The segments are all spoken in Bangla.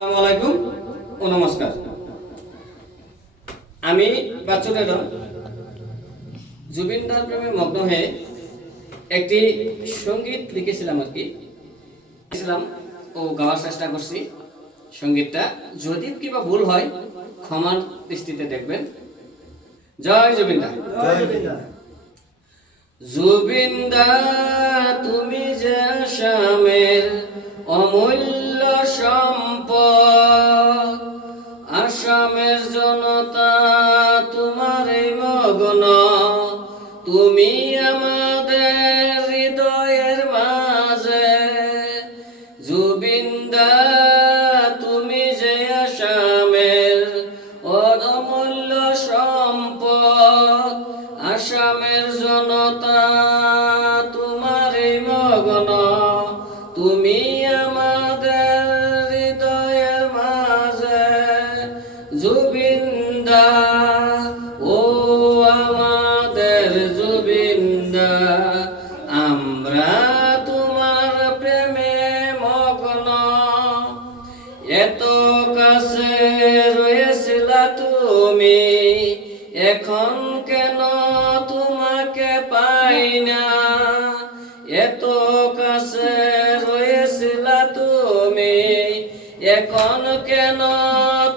আসসালামু আলাইকুম ও নমস্কার। আমি বাচ্চুদের জুবিনদার প্রেমে মগ্ন হয়ে একটি সঙ্গীত লিখেছিলাম ও গাওয়ার চেষ্টা করছি। সঙ্গীতটা যদি কিবা ভুল হয় ক্ষমার দৃষ্টিতে দেখবেন। জয় জুবিনদা। জুবিনদা তুমি যে আসামের অমূল্য সম্পদ, আসামের জনতা তোমারে মগ্ন, তুমি আমাদের হৃদয়ের মাঝে। জুবিনদা তুমি যে আসামের অমূল্য সম্পদ, আসামের জনতা তোমারে মগ্ন, তুমি আমাদের হৃদয়ের মাঝে। জুবিনদা ও আমাদের জুবিনদা, আমরা তোমার প্রেমে মগ্ন। এত কাছে রয়েছিলা তুমি, এখন কেন তোমাকে পাই না? এত কাছে রয়েছিলা তুমি, এখন কেন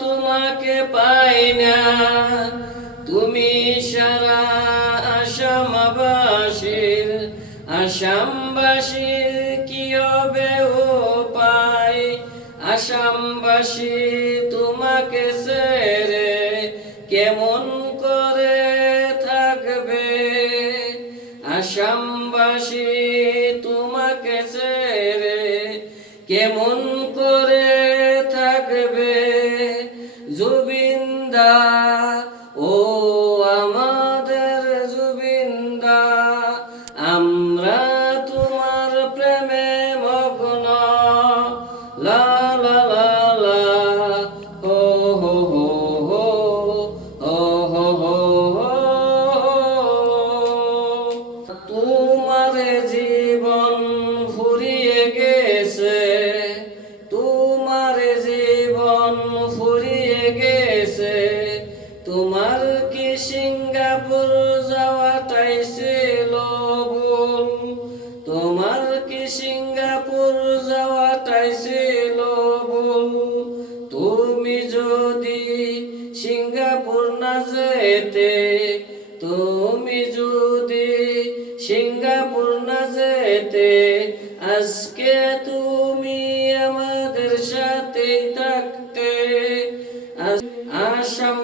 তোমাকে পাই না? তুমি সারা আসামবাসীর কি হবে উপায়? আসামবাসী তোমাকে ছেড়ে কেমন করে থাকবে? আসামবাসী তোমাকে ছেড়ে কেমন করে থাকবে? জুবিনদা ও আমাদের জুবিনদা, আমরা তোমার প্রেমে মগ্ন। লা লা লা লা হো হো হো হো হো হো হো হো। তোমার জীবন ফুরিয়ে গেছে, তোমার জীবন ফুরিয়ে গেছে। তোমার কি সিঙ্গাপুর যাওয়াটাই ছিল ভুল? তোমার কি সিঙ্গাপুর যাওয়াটাই ছিল ভুল? তুমি যদি সিঙ্গাপুর না যেতে, তুমি যদি সিঙ্গাপুর না যেতে, আজকে তুমি আমাদের সাথে থাকতে। আসাম